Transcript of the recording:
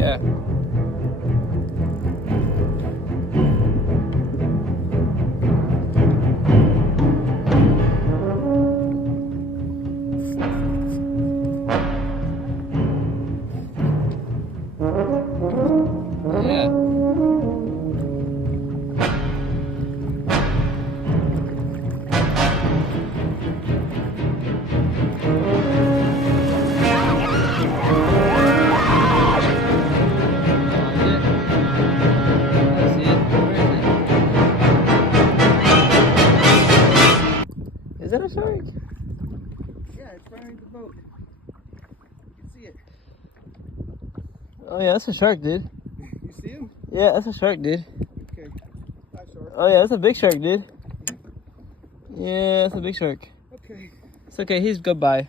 Yeah. Yeah. Is that a shark? Yeah, it's right underneath the boat. You can see it. Oh yeah, that's a shark, dude. You see him? Yeah, that's a shark, dude. Okay. Hi, shark. Oh yeah, that's a big shark, dude. Yeah, that's a big shark. Okay. It's okay, he's goodbye.